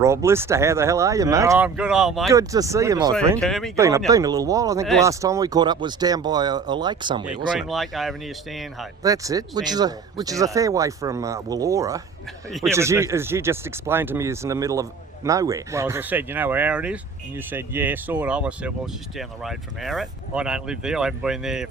Rob Lister, how the hell are you, mate? Oh, I'm good, old mate. Good to see you, my friend. Kermie. Been a little while. I think the Yeah. last time we caught up was down by a lake somewhere, Yeah, wasn't Green it? Lake over near Stanhope. That's it, which is a fair way from Wollora, Yeah, which but as you just explained to me is in the middle of nowhere. Well, as I said, you know where Arrett is? And you said, yeah, sort of. I said, well, it's just down the road from Arrett. I don't live there. I haven't been there,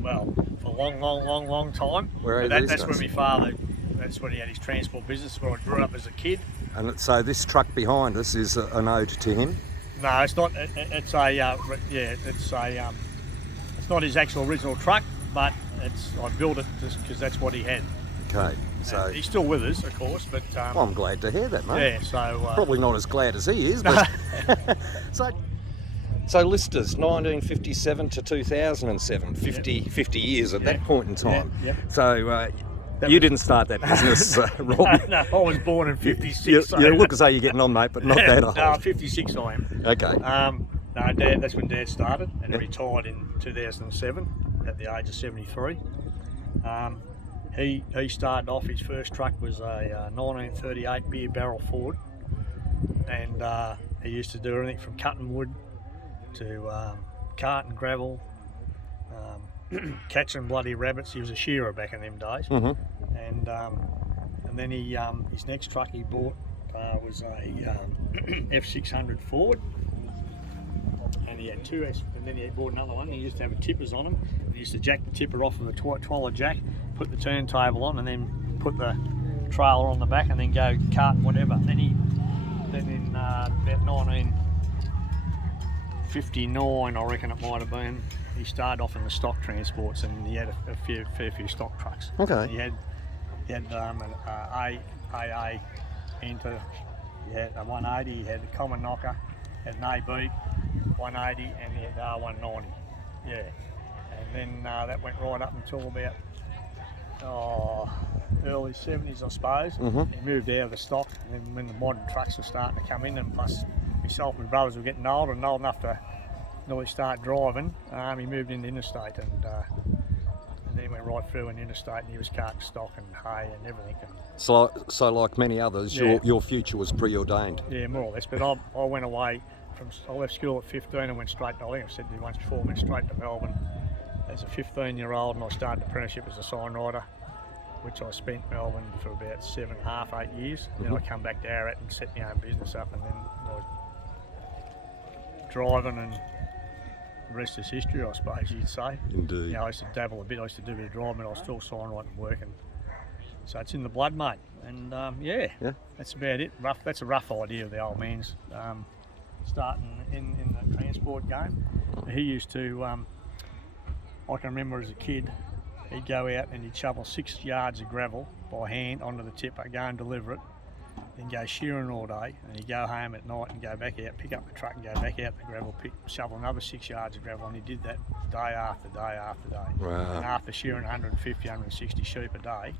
well, for a long time. Where are But these that's guys? where my father, that's when he had his transport business, where I grew up as a kid. And so this truck behind us is an ode to him. No, it's not. It's not his actual original truck, but I built it just because that's what he had. Okay, so He's still with us, of course, but well, I'm glad to hear that, mate. yeah. So Probably not as glad as he is, but so Listers, 1957 to 2007, 50 years at that point in time. Yep. So you didn't start that business, Rob. no, I was born in '56. You so look as though you're getting on, mate, but not that old. No, 56 I am. Okay. No, Dad. That's when Dad started, and he retired in 2007 at the age of 73. He started off. His first truck was a 1938 beer barrel Ford, and he used to do everything from cutting wood to carting gravel, catching bloody rabbits. He was a shearer back in them days. Mm-hmm. And then he his next truck he bought was a F600 Ford, and he had two S. And then he bought another one. He used to have tippers on them. He used to jack the tipper off of a twaller jack, put the turntable on, and then put the trailer on the back, and then go cart and whatever. Then in about 1959, I reckon it might have been, he started off in the stock transports, and he had a fair few stock trucks. Okay. He had an AA Enter, he had a 180, he had a Common Knocker, had an AB 180, and he had R190. Yeah. And then that went right up until about early 70s, I suppose. Mm-hmm. He moved out of the stock, and then when the modern trucks were starting to come in, and plus myself and my brothers were getting older and old enough to really start driving, he moved into interstate, and then went right through in interstate, and he was carting stock and hay and everything. And So like many others, Yeah. your future was preordained. yeah, more or less. But I went away I left school at 15 and went straight to, I think I've said to you once before, went straight to Melbourne as a 15-year-old, and I started an apprenticeship as a sign writer, which I spent in Melbourne for about 7.5, 8 years. Then I come back to Arrett and set my own business up, and then I was driving, and the rest is history, I suppose you'd say. Indeed. You know, I used to dabble a bit, I used to do a bit of driving, but I was still sign writing working. So it's in the blood, mate. And yeah, that's about it. That's a rough idea of the old man's starting in the transport game. He used to, I can remember as a kid, he'd go out and he'd shovel 6 yards of gravel by hand onto the tipper, go and deliver it, then go shearing all day, and he'd go home at night and go back out, pick up the truck and go back out the gravel, shovel another 6 yards of gravel, and he did that day after day after day. Wow. And after shearing 150, 160 sheep a day.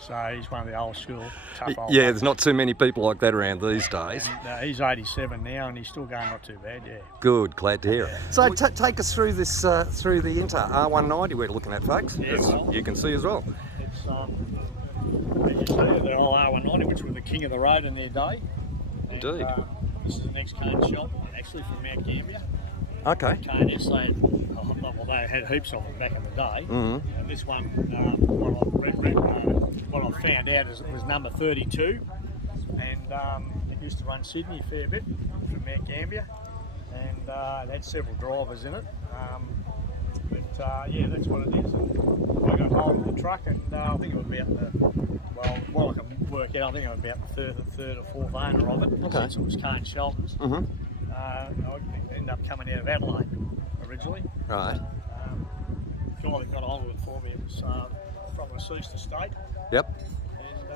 So he's one of the old school, tough old Yeah, blokes. there's not too many people like that around these days. And, he's 87 now, and he's still going not too bad, yeah. Good, glad to hear it. So take us through this, through the Inter R190 we're looking at, folks. Yeah, As well. you can see as well. It's, as you see, the old R190, which were the king of the road in their day. And, Indeed. this is an ex-cane shop, actually from Mount Gambier. Okay. Cane, yes, they had heaps of them back in the day. Mhm. And this one, what I found out is it was number 32, and it used to run Sydney a fair bit from Mount Gambier, and it had several drivers in it. Yeah, that's what it is. And I got hold of the truck, and I think it was about what I can work out, I think it was about the third or fourth owner of it, Okay. since it was Cane Sheltons. Mm-hmm. I ended up coming out of Adelaide originally. Right. The guy that got hold of it for me was from the East Estate, Yep. and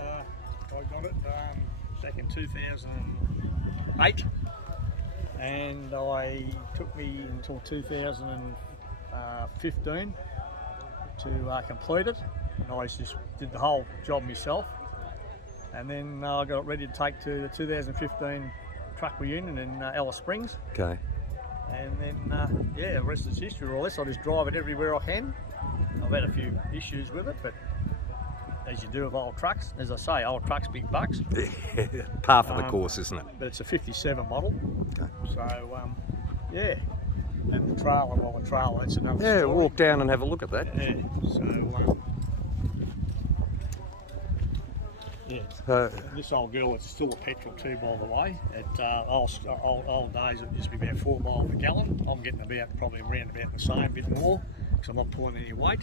I got it back in 2008, and I took me until 2015 to complete it, and I just did the whole job myself, and then I got it ready to take to the 2015 truck reunion in Alice Springs. Okay. And then, yeah, the rest is history, more or less. I just drive it everywhere I can. I've had a few issues with it, but as you do with old trucks. As I say, old trucks, big bucks. Par for the course, isn't it? But it's a 57 model. Okay. So, yeah. And the trailer, well, the trailer, that's another Yeah, story. walk down and have a look at that. Yeah, so, yeah. This old girl, it's still a petrol too, by the way. At old days, it used to be about 4 miles a gallon. I'm getting probably around about the same, bit more, because I'm not pulling any weight.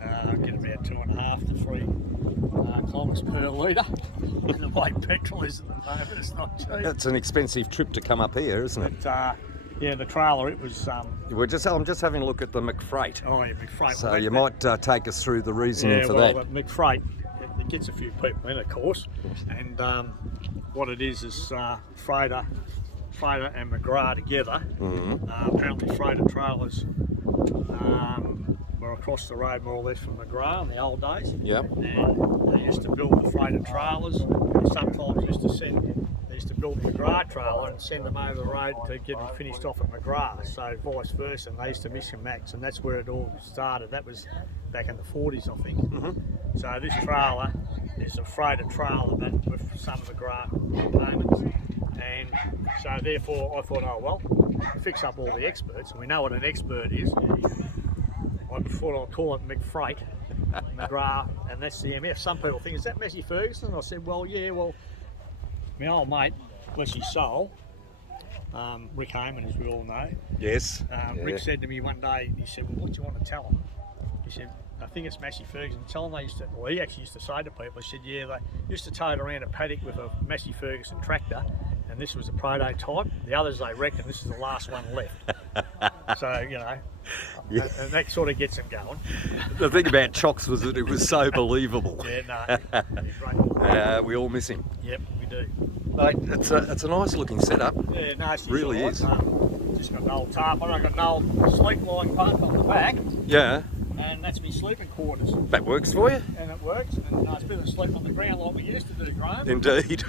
I get about 2.5 to 3 kilometres per litre. And the way petrol is at the moment, it's not cheap. That's an expensive trip to come up here, isn't it? But, yeah, the trailer, it was. I'm just having a look at the McFreight. Oh, yeah, McFreight. So you might take us through the reasoning Yeah, for well, that. McFreight, it gets a few people in, of course, and what it is freighter and McGrath together. Apparently, freighter trailers were across the road more or less from McGrath in the old days. Yep. And they used to build the freighter trailers. And sometimes they used to build the McGrath trailer and send them over the road to get them finished off at McGrath. So vice versa, and they used to mix and match, and that's where it all started. That was back in the 40s, I think. So this trailer is a freighter trailer, but with some McGrath components. And so therefore I thought, oh well, fix up all the experts, and we know what an expert is. I thought I'd call it McFreight, McGrath, and that's the MF. Some people think, is that Massey Ferguson? I said, well, yeah, well, my old mate, bless his soul, Rick Heyman, as we all know. Yes. Rick said to me one day, he said, well, what do you want to tell him? He said, I think it's Massey Ferguson. Tell them he actually used to say to people, he said, yeah, they used to tow it around a paddock with a Massey Ferguson tractor, and this was a prototype. The others, they reckon this is the last one left. So, you know, and that sort of gets them going. The thing about Chocks was that it was so believable. Yeah, no, he's great. We all miss him. Yep, we do. Mate, it's a nice looking setup. Yeah, no, it's Really all right. is. Just got an old tarp. I've got an old sleep lying bunk on the back, Yeah, and that's my sleeping quarters. that works for you. And it works, and it's better to sleep on the ground like we used to do, Graham. Indeed.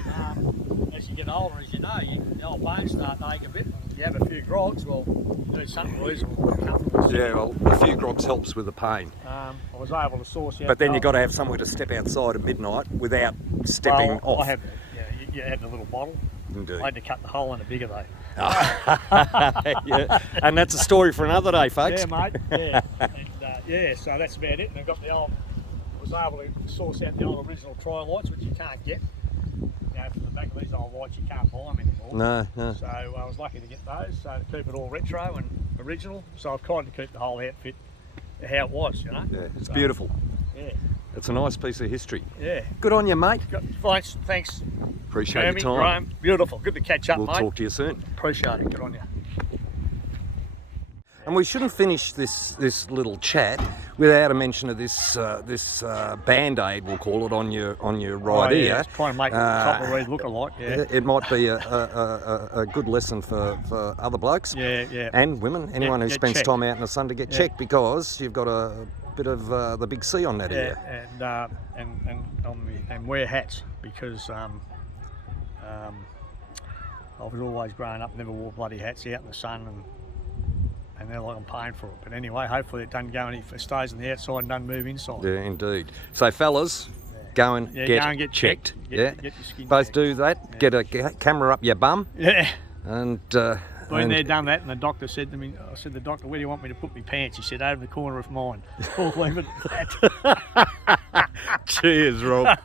As you get older, as you know, the old bones start to ache a bit. You have a few grogs, well, do something reasonable, comfortable. Yeah, well, a few grogs helps with the pain. I was able to source out. But then you've got to have somewhere to step outside at midnight without stepping off. I have, you had the little bottle. Indeed. I had to cut the hole in it bigger though. Yeah. And that's a story for another day, folks. Yeah, mate. Yeah. And, yeah, so that's about it. And I got was able to source out the old original tri-lights, which you can't get. You know, from the back of these old lights, you can't buy them anymore. No. So I was lucky to get those, so to keep it all retro and original. So I've tried to keep the whole outfit how it was, you know. Yeah, it's beautiful. Yeah. It's a nice piece of history. Yeah. Good on you, mate. Thanks. Appreciate Jeremy, your time. Graham, beautiful. Good to catch up, We'll mate. talk to you soon. Appreciate it. Good on you. And we shouldn't finish this little chat without a mention of this band-aid, we'll call it, on your right ear. Yeah, trying to make the top of read look alike. Yeah. It might be a good lesson for other blokes Yeah. and women, anyone who get spends checked. time out in the sun to get checked, because you've got a bit of the big C on that ear. And wear hats, because I was always growing up, never wore bloody hats out in the sun, and they're like I'm paying for it. But anyway, hopefully it doesn't go it stays on the outside and doesn't move inside. Yeah, indeed. So fellas, go and Yeah, get go and get checked. Get your skin Both checked. do that. Get a camera up your bum, Yeah. and Been there, done that, and the doctor said to me, I said, the doctor, where do you want me to put my pants? He said, over the corner of mine. I'll leave it at that. Cheers, Rob.